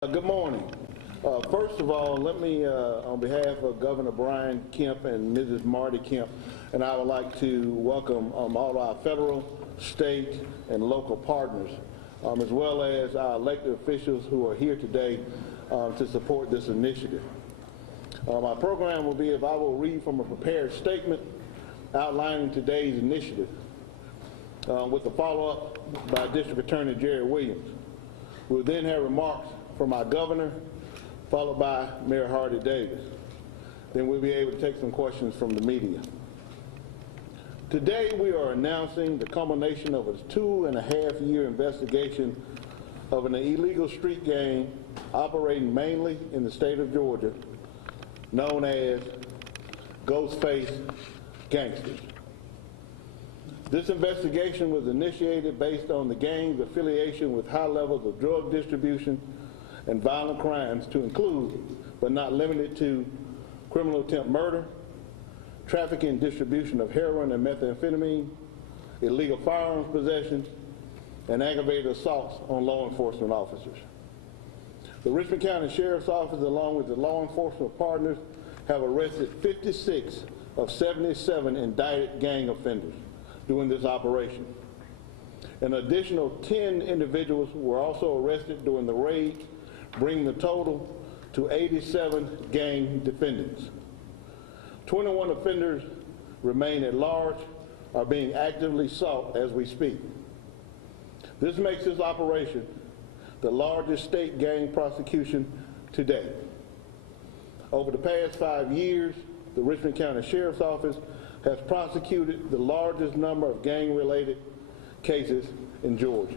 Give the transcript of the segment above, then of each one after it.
Good morning. First of all, let me, on behalf of Governor Brian Kemp and Mrs. Marty Kemp, and I would like to welcome all our federal, state, and local partners, as well as our elected officials who are here today to support this initiative. My program will be, if I will read from a prepared statement outlining today's initiative, with the follow-up by District Attorney Jerry Williams. We'll then have remarks from our governor, followed by Mayor Hardy Davis. Then we'll be able to take some questions from the media. Today we are announcing the culmination of a 2.5-year investigation of an illegal street gang operating mainly in the state of Georgia, known as Ghostface Gangsters. This investigation was initiated based on the gang's affiliation with high levels of drug distribution and violent crimes, to include, but not limited to, criminal attempt murder, trafficking and distribution of heroin and methamphetamine, illegal firearms possession, and aggravated assaults on law enforcement officers. The Richmond County Sheriff's Office, along with the law enforcement partners, have arrested 56 of 77 indicted gang offenders during this operation. An additional 10 individuals were also arrested during the raid, bringing the total to 87 gang defendants. 21 offenders remain at large, are being actively sought as we speak. This makes this operation the largest state gang prosecution to date. Over the past 5 years, the Richmond County Sheriff's Office has prosecuted the largest number of gang-related cases in Georgia.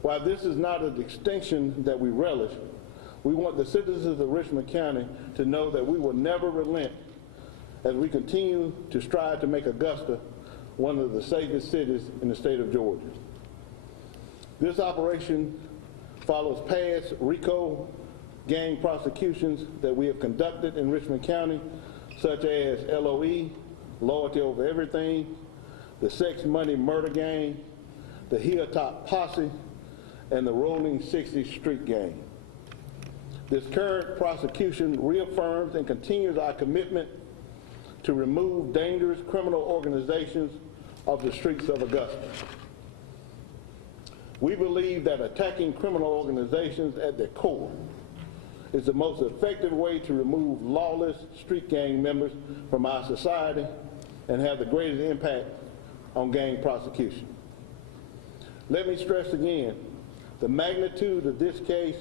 While this is not a distinction that we relish, we want the citizens of Richmond County to know that we will never relent as we continue to strive to make Augusta one of the safest cities in the state of Georgia. This operation follows past RICO gang prosecutions that we have conducted in Richmond County, such as LOE, Loyalty Over Everything, the Sex Money Murder Gang, the Hilltop Posse, and the Rolling 60 Street Gang. This current prosecution reaffirms and continues our commitment to remove dangerous criminal organizations off the streets of Augusta. We believe that attacking criminal organizations at their core is the most effective way to remove lawless street gang members from our society and have the greatest impact on gang prosecution. Let me stress again, the magnitude of this case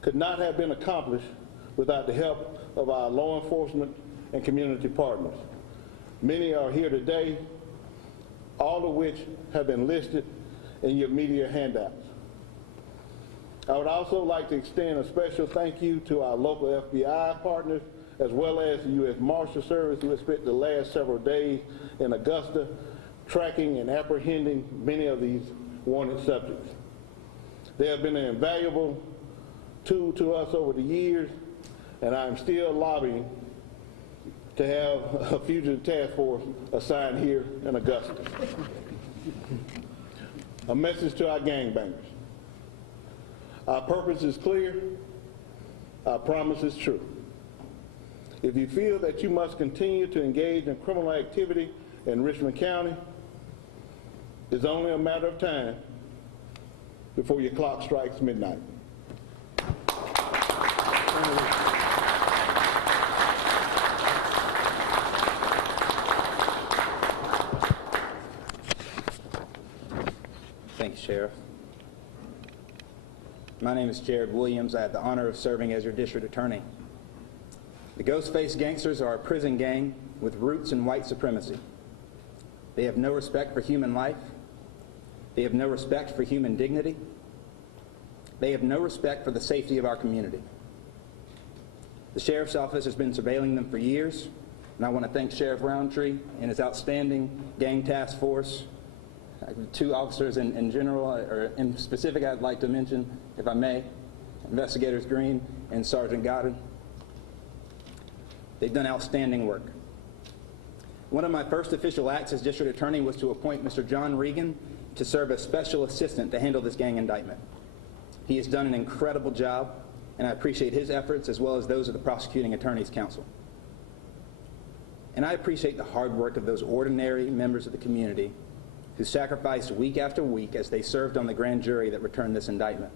could not have been accomplished without the help of our law enforcement and community partners. Many are here today, all of which have been listed in your media handouts. I would also like to extend a special thank you to our local FBI partners, as well as the U.S. Marshal Service, who has spent the last several days in Augusta tracking and apprehending many of these wanted subjects. They have been an invaluable tool to us over the years, and I'm still lobbying to have a fugitive task force assigned here in Augusta. A message to our gangbangers. Our purpose is clear, our promise is true. If you feel that you must continue to engage in criminal activity in Richmond County, it's only a matter of time before your clock strikes midnight. Thank you, Sheriff. My name is Jared Williams. I have the honor of serving as your district attorney. The Ghostface Gangsters are a prison gang with roots in white supremacy. They have no respect for human life. They have no respect for human dignity. They have no respect for the safety of our community. The Sheriff's Office has been surveilling them for years, and I want to thank Sheriff Roundtree and his outstanding gang task force. Two officers in general, or in specific I'd like to mention, if I may, Investigators Green and Sergeant Godden. They've done outstanding work. One of my first official acts as district attorney was to appoint Mr. John Regan to serve as special assistant to handle this gang indictment. He has done an incredible job, and I appreciate his efforts as well as those of the Prosecuting Attorneys Council. And I appreciate the hard work of those ordinary members of the community who sacrificed week after week as they served on the grand jury that returned this indictment.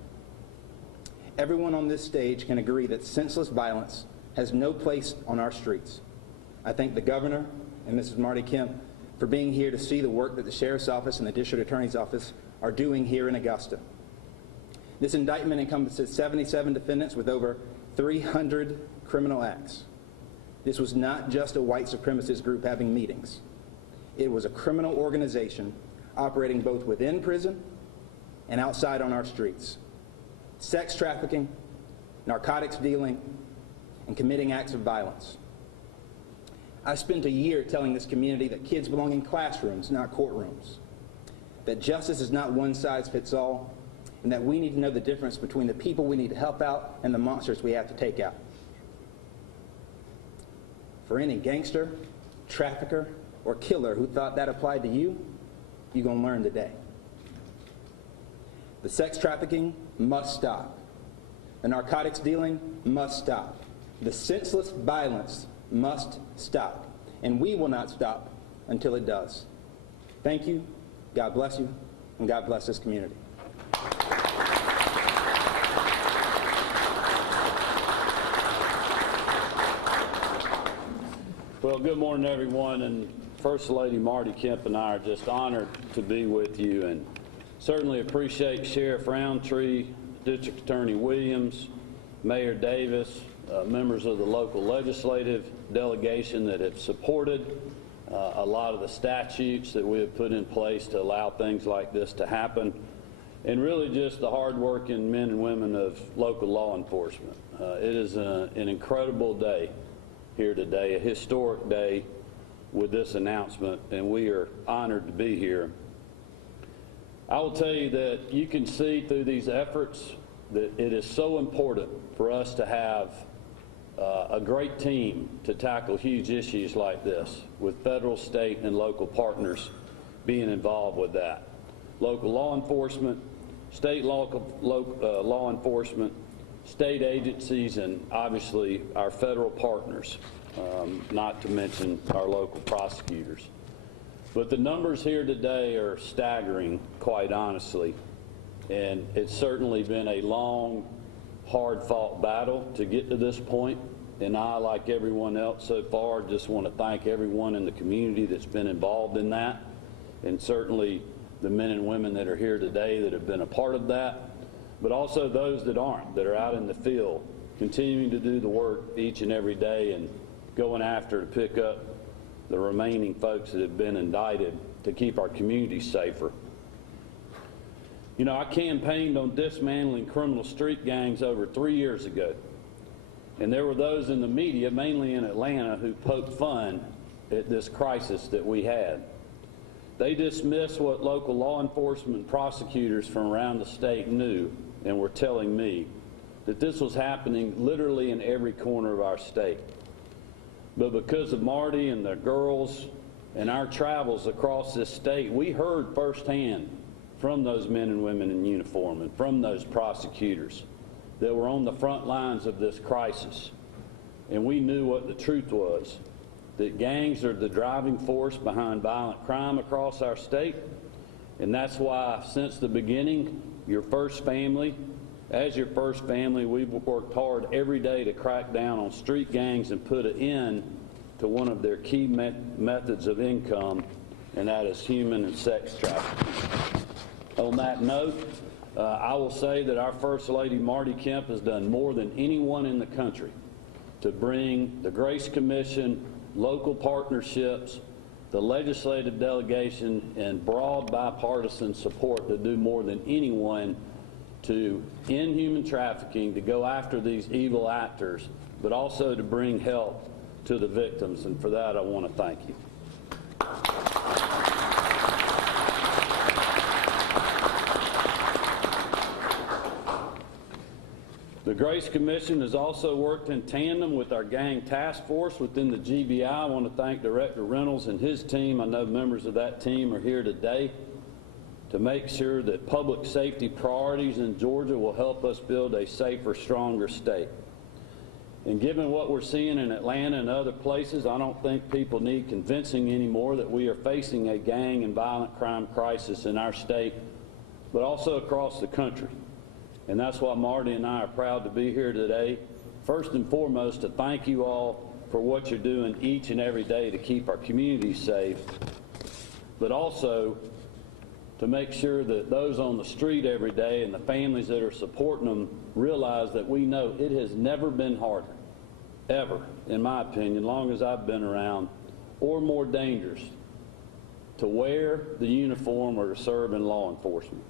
Everyone on this stage can agree that senseless violence has no place on our streets. I thank the governor and Mrs. Marty Kemp for being here to see the work that the Sheriff's Office and the District Attorney's Office are doing here in Augusta. This indictment encompasses 77 defendants with over 300 criminal acts. This was not just a white supremacist group having meetings. It was a criminal organization operating both within prison and outside on our streets. Sex trafficking, narcotics dealing, and committing acts of violence. I spent a year telling this community that kids belong in classrooms, not courtrooms, that justice is not one size fits all, and that we need to know the difference between the people we need to help out and the monsters we have to take out. For any gangster, trafficker, or killer who thought that applied to you, you're going to learn today. The sex trafficking must stop. The narcotics dealing must stop. The senseless violence must stop. And we will not stop until it does. Thank you, God bless you, and God bless this community. Well, good morning, everyone, and First Lady Marty Kemp and I are just honored to be with you, and certainly appreciate Sheriff Roundtree, District Attorney Williams, Mayor Davis, members of the local legislative delegation that have supported a lot of the statutes that we have put in place to allow things like this to happen, and really just the hardworking men and women of local law enforcement. It is an incredible day here today, a historic day with this announcement, and we are honored to be here. I will tell you that you can see through these efforts that it is so important for us to have a great team to tackle huge issues like this, with federal, state, and local partners being involved with that. Local law enforcement, state law enforcement, state agencies, and obviously our federal partners, not to mention our local prosecutors. But the numbers here today are staggering, quite honestly, and it's certainly been a long, hard-fought battle to get to this point, and I, like everyone else so far, just want to thank everyone in the community that's been involved in that, and certainly the men and women that are here today that have been a part of that, but also those that aren't, that are out in the field, continuing to do the work each and every day and going after to pick up the remaining folks that have been indicted to keep our communities safer. You know, I campaigned on dismantling criminal street gangs over 3 years ago, and there were those in the media, mainly in Atlanta, who poked fun at this crisis that we had. They dismissed what local law enforcement prosecutors from around the state knew and were telling me, that this was happening literally in every corner of our state. But because of Marty and the girls and our travels across this state, we heard firsthand from those men and women in uniform and from those prosecutors that were on the front lines of this crisis. And we knew what the truth was, that gangs are the driving force behind violent crime across our state. And that's why, since the beginning, your first family, as your first family, we've worked hard every day to crack down on street gangs and put an end to one of their key methods of income, and that is human and sex trafficking. On that note, I will say that our First Lady Marty Kemp has done more than anyone in the country to bring the Grace Commission, local partnerships, the legislative delegation, and broad bipartisan support to do more than anyone to end human trafficking, to go after these evil actors, but also to bring help to the victims. And for that, I want to thank you. The Grace Commission has also worked in tandem with our gang task force within the GBI. I want to thank Director Reynolds and his team. I know members of that team are here today. to make sure that public safety priorities in Georgia will help us build a safer, stronger state. And given what we're seeing in Atlanta and other places, I don't think people need convincing anymore that we are facing a gang and violent crime crisis in our state, but also across the country. And that's why Marty and I are proud to be here today. First and foremost, to thank you all for what you're doing each and every day to keep our communities safe, but also to make sure that those on the street every day and the families that are supporting them realize that we know it has never been harder, ever, in my opinion, long as I've been around, or more dangerous to wear the uniform or to serve in law enforcement.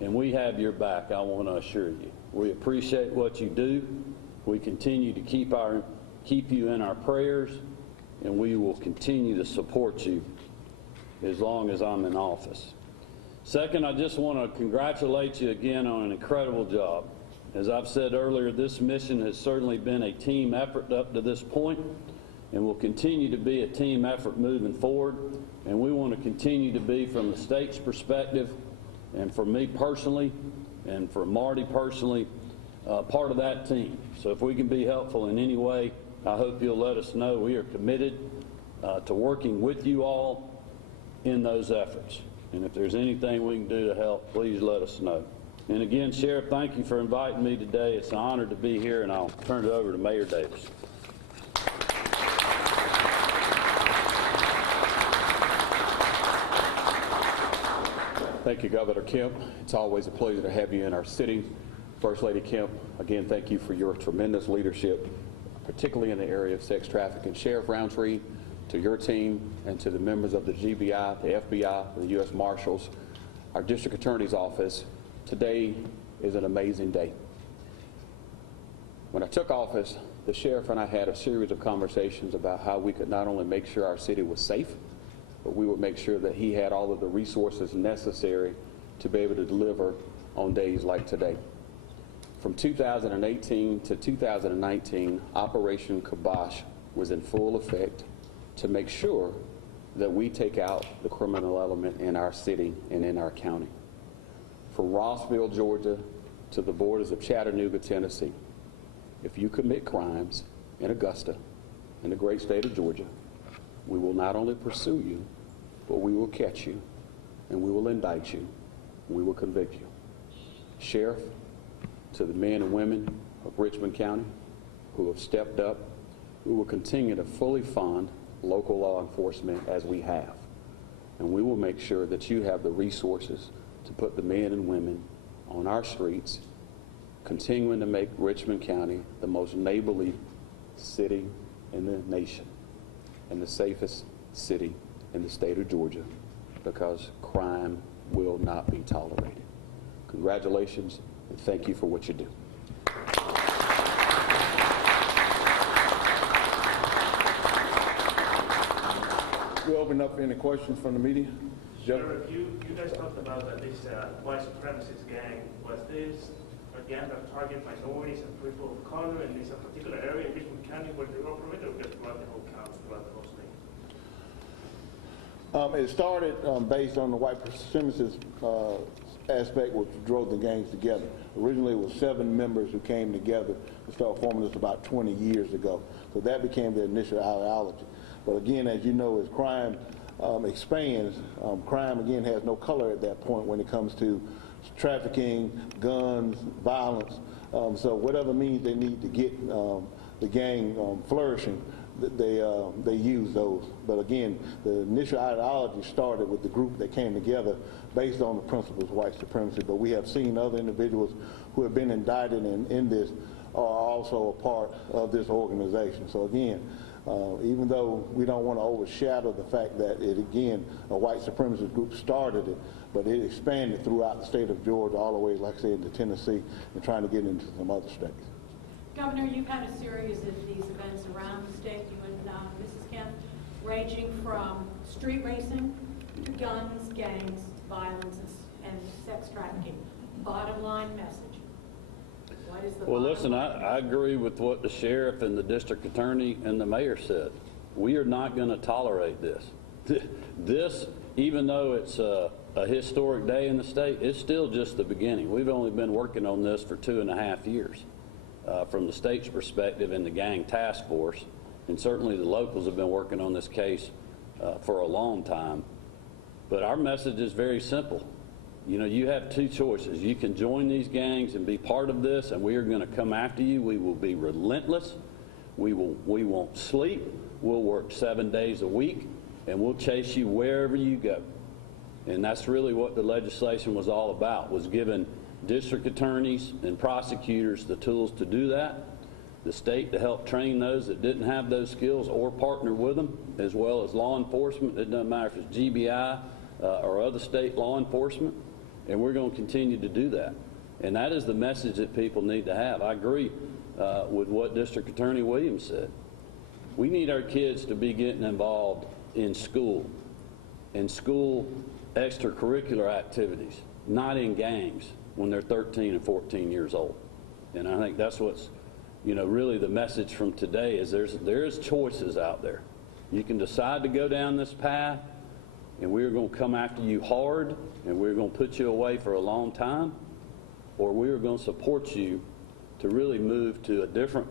And we have your back, I want to assure you. We appreciate what you do. We continue to keep you in our prayers, and we will continue to support you as long as I'm in office. Second, I just want to congratulate you again on an incredible job. As I've said earlier, this mission has certainly been a team effort up to this point, and will continue to be a team effort moving forward. And we want to continue to be, from the state's perspective, and for me personally, and for Marty personally, part of that team. So if we can be helpful in any way, I hope you'll let us know. We are committed to working with you all in those efforts. And if there's anything we can do to help, please let us know. And again, Sheriff, thank you for inviting me today. It's an honor to be here, and I'll turn it over to Mayor Davis. Thank you, Governor Kemp. It's always a pleasure to have you in our city. First Lady Kemp, again, thank you for your tremendous leadership, particularly in the area of sex trafficking. Sheriff Roundtree, to your team and to the members of the GBI, the FBI, the U.S. Marshals, our District Attorney's Office, today is an amazing day. When I took office, the sheriff and I had a series of conversations about how we could not only make sure our city was safe, but we would make sure that he had all of the resources necessary to be able to deliver on days like today. From 2018 to 2019, Operation Kibosh was in full effect to make sure that we take out the criminal element in our city and in our county. From Rossville, Georgia, to the borders of Chattanooga, Tennessee, if you commit crimes in Augusta, in the great state of Georgia, we will not only pursue you, but we will catch you, and we will indict you, we will convict you. Sheriff, to the men and women of Richmond County who have stepped up, we will continue to fully fund local law enforcement as we have. And we will make sure that you have the resources to put the men and women on our streets, continuing to make Richmond County the most neighborly city in the nation and the safest city in the state of Georgia, because crime will not be tolerated. Congratulations, and thank you for what you do. We'll open up any questions from the media. Sheriff, you guys talked about this white supremacist gang. Was this a gang that target minorities and people of color in this particular area in Richmond County where they operate, or just throughout the whole county, throughout the whole state? It started based on the white supremacist aspect, which drove the gangs together. Originally, it was 7 members who came together to start forming this about 20 years ago. So that became the initial ideology. But again, as you know, as crime expands, crime again has no color at that point when it comes to trafficking, guns, violence. So whatever means they need to get the gang flourishing, they use those. But again, the initial ideology started with the group that came together based on the principles of white supremacy. But we have seen other individuals who have been indicted in this are also a part of this organization. So again, even though we don't want to overshadow the fact that it, again, a white supremacist group started it, but it expanded throughout the state of Georgia all the way, like I said, into Tennessee and trying to get into some other states. Governor, you've had a series of these events around the state, you and Mrs. Kemp, ranging from street racing to guns, gangs, violence, and sex trafficking. Bottom line message. What is the Well, listen, I agree with what the sheriff and the district attorney and the mayor said. We are not going to tolerate this. This, even though it's a historic day in the state. It's still just the beginning. We've only been working on this for 2.5 years from the state's perspective and the gang task force, and certainly the locals have been working on this case for a long time. But our message is very simple. You know, you have two choices. You can join these gangs and be part of this, and we are going to come after you. We will be relentless. We won't sleep. We'll work 7 days a week, and we'll chase you wherever you go. And that's really what the legislation was all about, was giving district attorneys and prosecutors the tools to do that, the state to help train those that didn't have those skills or partner with them, as well as law enforcement. It doesn't matter if it's GBI or other state law enforcement, and we're going to continue to do that. And that is the message that people need to have. I agree with what District Attorney Williams said. We need our kids to be getting involved in school extracurricular activities, not in gangs when they're 13 and 14 years old. And I think that's what's, you know, really the message from today is there is choices out there. You can decide to go down this path, and we're going to come after you hard, and we're going to put you away for a long time, or we're going to support you to really move to a different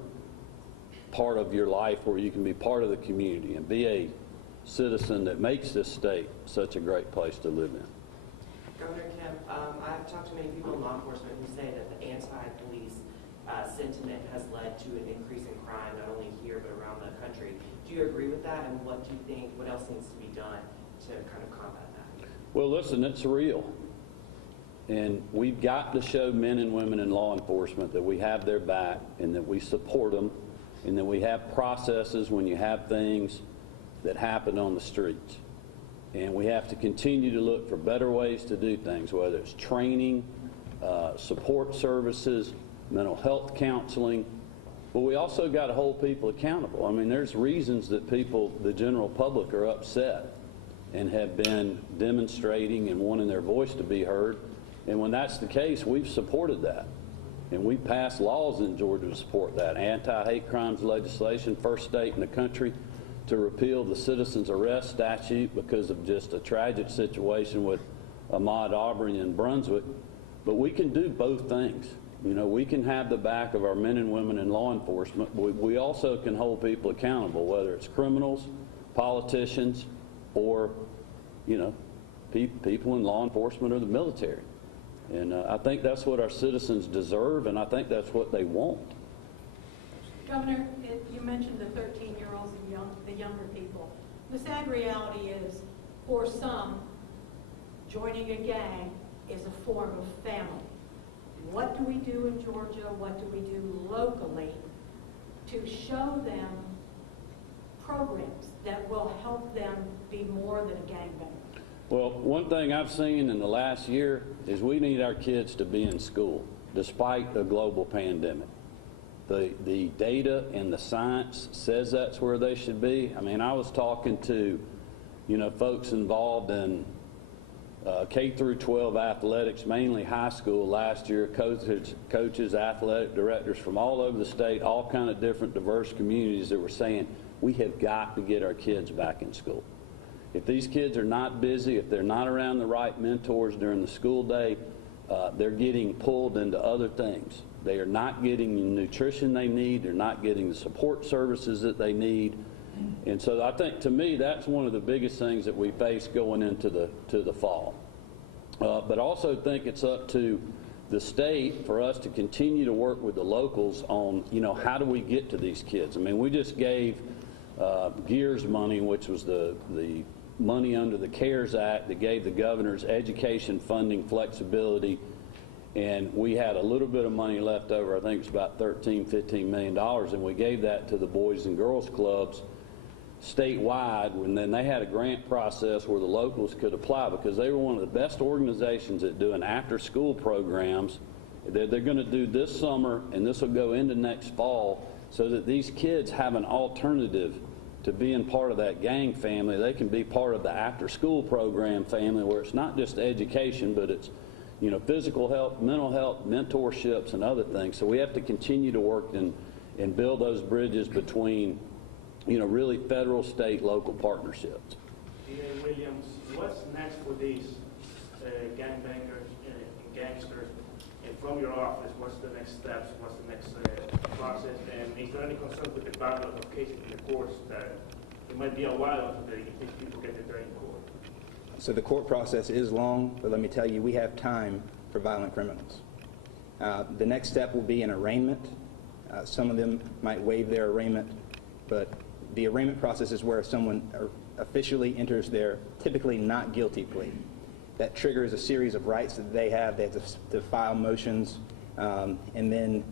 part of your life where you can be part of the community and be a citizen that makes this state such a great place to live in. Governor Kemp, I've talked to many people in law enforcement who say that the anti-police sentiment has led to an increase in crime, not only here but around the country. Do you agree with that, and what do you think, what else needs to be done to kind of combat that? Well, listen, it's real. And we've got to show men and women in law enforcement that we have their back and that we support them and that we have processes when you have things that happen on the streets. And we have to continue to look for better ways to do things, whether it's training, support services, mental health counseling. But we also got to hold people accountable. I mean, there's reasons that people, the general public, are upset and have been demonstrating and wanting their voice to be heard. And when that's the case, we've supported that. And we passed laws in Georgia to support that. Anti-hate crimes legislation, first state in the country to repeal the citizen's arrest statute because of just a tragic situation with Ahmaud Arbery in Brunswick. But we can do both things. You know, we can have the back of our men and women in law enforcement. We also can hold people accountable, whether it's criminals, politicians, or, you know, people in law enforcement or the military. And I think that's what our citizens deserve, and I think that's what they want. Governor, you mentioned the 13-year-olds and the younger people. The sad reality is, for some, joining a gang is a form of family. What do we do in Georgia? What do we do locally to show them programs that will help them be more than a gangbanger? Well, one thing I've seen in the last year is we need our kids to be in school, despite a global pandemic. The data and the science says that's where they should be. I mean, I was talking to, you know, folks involved in K through 12 athletics, mainly high school last year, coaches, athletic directors from all over the state, all kind of different diverse communities that were saying, we have got to get our kids back in school. If these kids are not busy, if they're not around the right mentors during the school day, they're getting pulled into other things. They are not getting the nutrition they need. They're not getting the support services that they need. And so I think, to me, that's one of the biggest things that we face going into the fall. But also think it's up to the state for us to continue to work with the locals on, you know, how do we get to these kids? I mean, we just gave GEARS money, which was the money under the CARES Act that gave the governors education funding flexibility, and we had a little bit of money left over. I think it's about $13–15 million, and we gave that to the Boys and Girls Clubs statewide, and then they had a grant process where the locals could apply because they were one of the best organizations at doing after-school programs that they're going to do this summer, and this will go into next fall, so that these kids have an alternative to being part of that gang family. They can be part of the after-school program family where it's not just education, but it's, you know, physical health, mental health, mentorships, and other things. So we have to continue to work and build those bridges between, you know, really federal, state, local partnerships. DA Williams, what's next for these gangbangers and gangsters. And from your office, what's the next steps? What's the next process? And is there any concern with the backlog of cases in the courts that it might be a while until these people get their day in court? So the court process is long, but let me tell you, we have time for violent criminals. The next step will be an arraignment. Some of them might waive their arraignment, but the arraignment process is where someone officially enters their typically not guilty plea. That triggers a series of rights that they have. They have to file motions, and then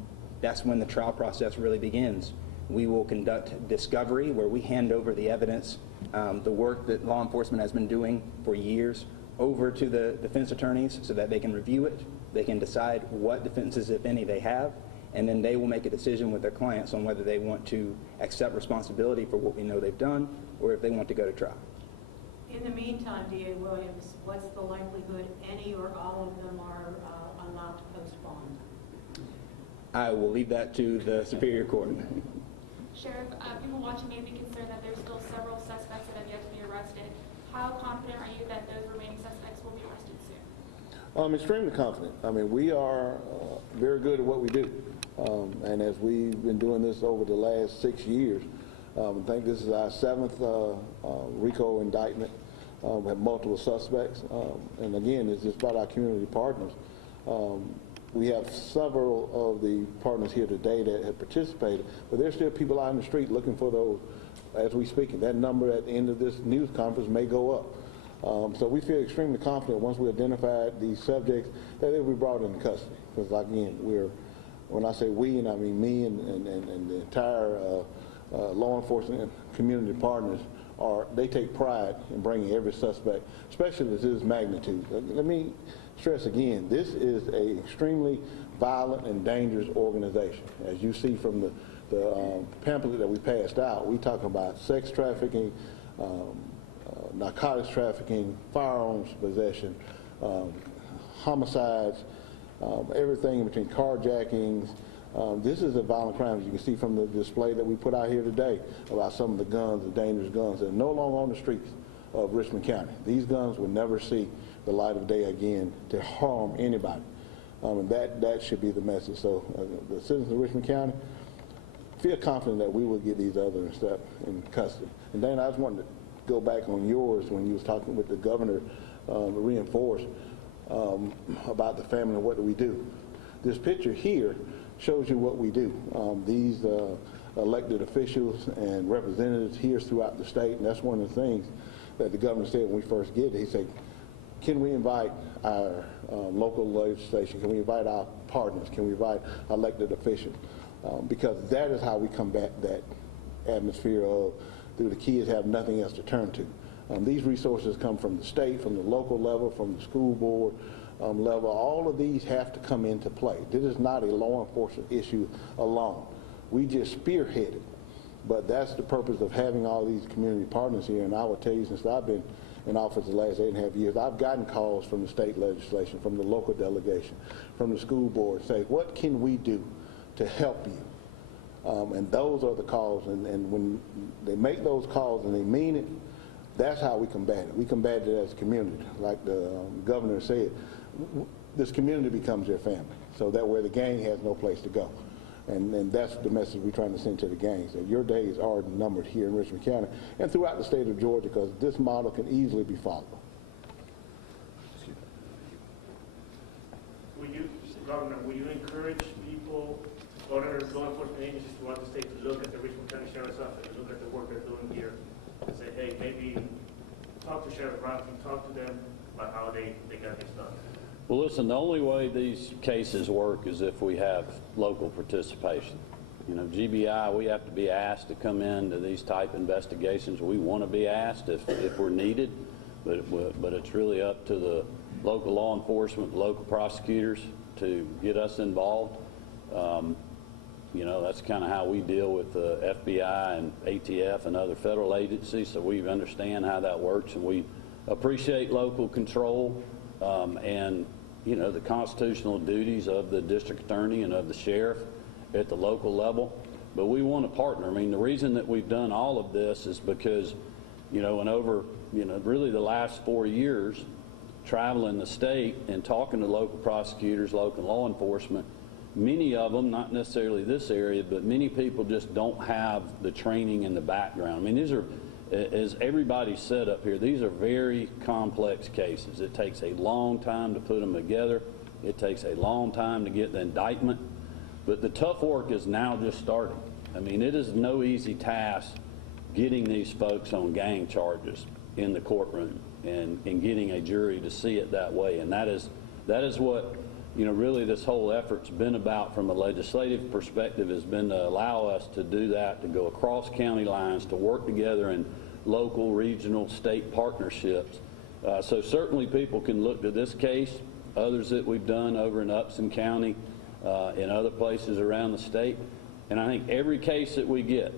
that's when the trial process really begins. We will conduct discovery, where we hand over the evidence, the work that law enforcement has been doing for years, over to the defense attorneys so that they can review it. They can decide what defenses, if any, they have, and then they will make a decision with their clients on whether they want to accept responsibility for what we know they've done or if they want to go to trial. In the meantime, D.A. Williams, what's the likelihood any or all of them are allowed to post bond? I will leave that to the Superior Court. Sheriff, people watching may be concerned that there's still several suspects that have yet to be arrested. How confident are you that those remaining suspects will be arrested soon? I'm extremely confident. I mean, we are very good at what we do. And as we've been doing this over the last 6 years, I think this is our 7th RICO indictment. We have multiple suspects. And again, it's just about our community partners. We have several of the partners here today that have participated, but there's still people out in the street looking for those as we speak. And that number at the end of this news conference may go up. So we feel extremely confident once we identify these subjects that they'll be brought into custody. Because again, when I say we, and I mean me and the entire law enforcement and community partners, they take pride in bringing every suspect, especially to this magnitude. Let me stress again, this is an extremely violent and dangerous organization. As you see from the pamphlet that we passed out, we talk about sex trafficking, narcotics trafficking, firearms possession, homicides, everything in between, carjackings. This is a violent crime, as you can see from the display that we put out here today about some of the guns, the dangerous guns that are no longer on the streets of Richmond County. These guns will never see the light of day again to harm anybody. And that should be the message. So the citizens of Richmond County, feel confident that we will get these others in custody. And Dan, I just wanted to go back on yours when you was talking with the governor, reinforce about the family and what do we do. This picture here shows you what we do. These elected officials and representatives here throughout the state, and that's one of the things that the governor said when we first get it. He said, can we invite our local legislation? Can we invite our partners? Can we invite elected officials? Because that is how we combat that atmosphere of do the kids have nothing else to turn to. These resources come from the state, from the local level, from the school board level. All of these have to come into play. This is not a law enforcement issue alone. We just spearhead it. But that's the purpose of having all these community partners here. And I will tell you, since I've been in office the last 8.5 years, I've gotten calls from the state legislation, from the local delegation, from the school board, say, what can we do to help you? And those are the calls. And when they make those calls and they mean it, that's how we combat it. We combat it as a community. Like the governor said, this community becomes their family. So that way the gang has no place to go. And that's the message we're trying to send to the gangs, that your days are numbered here in Richmond County and throughout the state of Georgia, because this model can easily be followed. Governor, will you encourage people, other law enforcement agencies throughout the state to look at the Richmond County Sheriff's Office and look at the work they're doing here and say, hey, maybe talk to Sheriff Roundtree, talk to them about how they got this done? Well, listen, the only way these cases work is if we have local participation. You know, GBI, we have to be asked to come into these type investigations. We want to be asked if we're needed, but it's really up to the local law enforcement, local prosecutors to get us involved. You know, that's kind of how we deal with the FBI and ATF and other federal agencies, so we understand how that works, and we appreciate local control and, you know, the constitutional duties of the district attorney and of the sheriff at the local level. But we want to partner. I mean, the reason that we've done all of this is because, you know, in over, you know, really the last 4 years, traveling the state and talking to local prosecutors, local law enforcement, many of them, not necessarily this area, but many people just don't have the training and the background. I mean, these are, as everybody said up here, these are very complex cases. It takes a long time to put them together. It takes a long time to get the indictment. But the tough work is now just starting. I mean, it is no easy task getting these folks on gang charges in the courtroom and getting a jury to see it that way. And that is what, you know, really this whole effort's been about from a legislative perspective, has been to allow us to do that, to go across county lines, to work together in local, regional, state partnerships. So certainly people can look to this case, others that we've done over in Upson County, in other places around the state. And I think every case that we get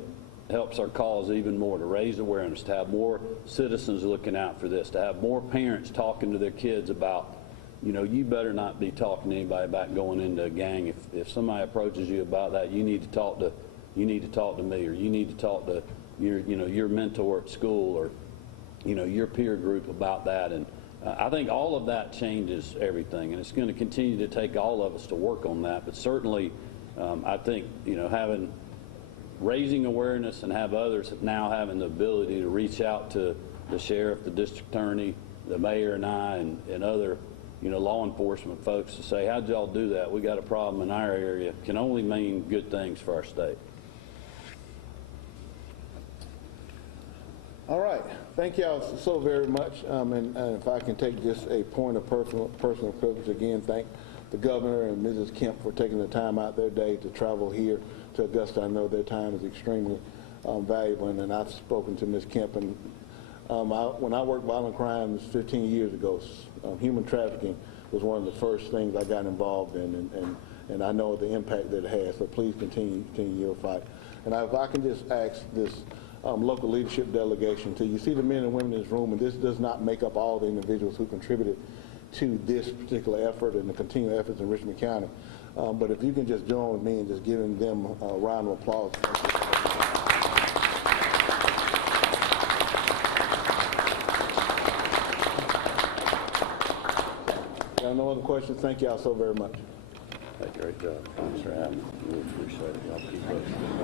helps our cause even more, to raise awareness, to have more citizens looking out for this, to have more parents talking to their kids about, you know, you better not be talking to anybody about going into a gang. If somebody approaches you about that, you need to talk to me, or you need to talk to your mentor at school, or, you know, your peer group about that. And I think all of that changes everything, and it's going to continue to take all of us to work on that. But certainly, I think, you know, raising awareness and have others now having the ability to reach out to the sheriff, the district attorney, the mayor, and I, and other, you know, law enforcement folks to say, how'd y'all do that? We got a problem in our area, can only mean good things for our state. All right, thank y'all so very much. And if I can take just a point of personal privilege, again, thank the governor and Mrs. Kemp for taking the time out their day to travel here to Augusta. I know their time is extremely valuable, and I've spoken to Ms. Kemp. And when I worked violent crimes 15 years ago, human trafficking was one of the first things I got involved in, and I know the impact that it has. So please continue your fight. And if I can just ask this local leadership delegation to, you see the men and women in this room, and this does not make up all the individuals who contributed to this particular effort and the continued efforts in Richmond County. But if you can just join with me in just giving them a round of applause. No other questions? Thank y'all so very much. Great job. Thanks for having me. We appreciate it. Y'all keep up.